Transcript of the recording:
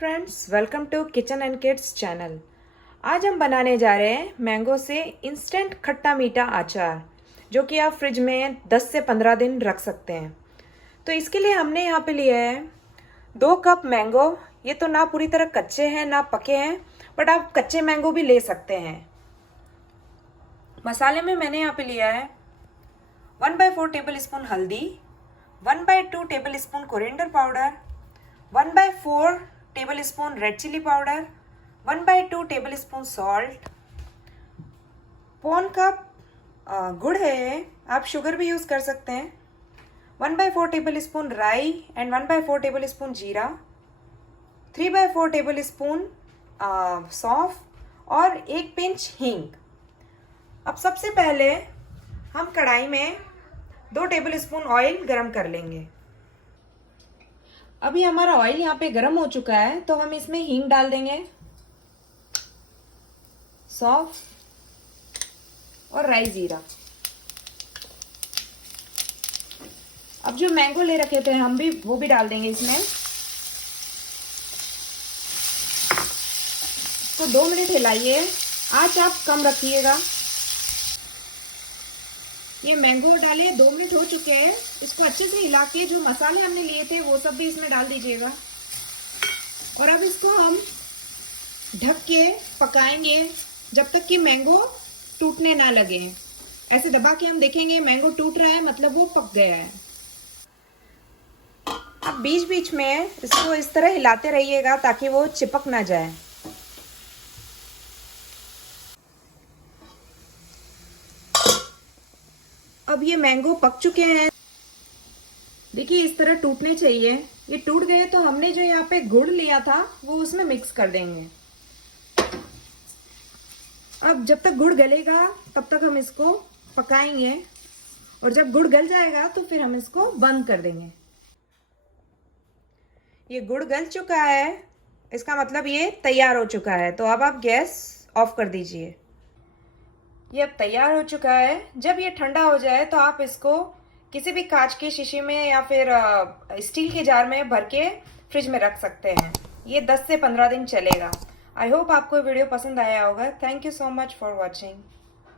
Friends, welcome to kitchen and kids channel. आज हम बनाने जा रहे हैं मैंगो से इंस्टेंट खट्टा मीठा अचार, जो कि आप फ्रिज में 10 से 15 दिन रख सकते हैं। तो इसके लिए हमने यहाँ पे लिया है 2 कप मैंगो। ये तो ना पूरी तरह कच्चे हैं ना पके हैं, बट आप कच्चे मैंगो भी ले सकते हैं। मसाले में मैंने यहाँ पे लिया है 1/4 टेबल स्पून हल्दी, 1/2 tablespoon coriander powder, 1/4 tablespoon red chilli powder, 1/2 tablespoon salt, पौन कप गुड़ है, आप शुगर भी यूज़ कर सकते हैं, 1/4 टेबल स्पून राई एंड 1/4 टेबल स्पून जीरा, 3/4 टेबल स्पून सौंफ और 1 पिंच हींग। अब सबसे पहले हम कढ़ाई में 2 टेबल स्पून ऑयल गरम कर लेंगे। अभी हमारा ऑयल यहाँ पे गरम हो चुका है, तो हम इसमें हींग डाल देंगे, सौंफ और राई जीरा। अब जो मैंगो ले रखे थे हम भी वो भी डाल देंगे इसमें। तो 2 मिनट हिलाइए, आंच आप कम रखिएगा। ये मैंगो डालिए, 2 मिनट हो चुके हैं। इसको अच्छे से हिला के जो मसाले हमने लिए थे वो सब भी इसमें डाल दीजिएगा। और अब इसको हम ढक के पकाएंगे जब तक कि मैंगो टूटने ना लगे। ऐसे दबा के हम देखेंगे मैंगो टूट रहा है, मतलब वो पक गया है। अब बीच बीच में इसको इस तरह हिलाते रहिएगा ताकि वो चिपक ना जाए। अब ये मैंगो पक चुके हैं, देखिए इस तरह टूटने चाहिए। ये टूट गए तो हमने जो यहाँ पे गुड़ लिया था वो उसमें मिक्स कर देंगे। अब जब तक गुड़ गलेगा तब तक हम इसको पकाएंगे, और जब गुड़ गल जाएगा तो फिर हम इसको बंद कर देंगे। ये गुड़ गल चुका है, इसका मतलब ये तैयार हो चुका है। तो अब आप गैस ऑफ कर दीजिए। ये अब तैयार हो चुका है। जब ये ठंडा हो जाए तो आप इसको किसी भी कांच के शीशे में या फिर स्टील के जार में भर के फ्रिज में रख सकते हैं। ये 10 से 15 दिन चलेगा। आई होप आपको वीडियो पसंद आया होगा। Thank you so much for watching.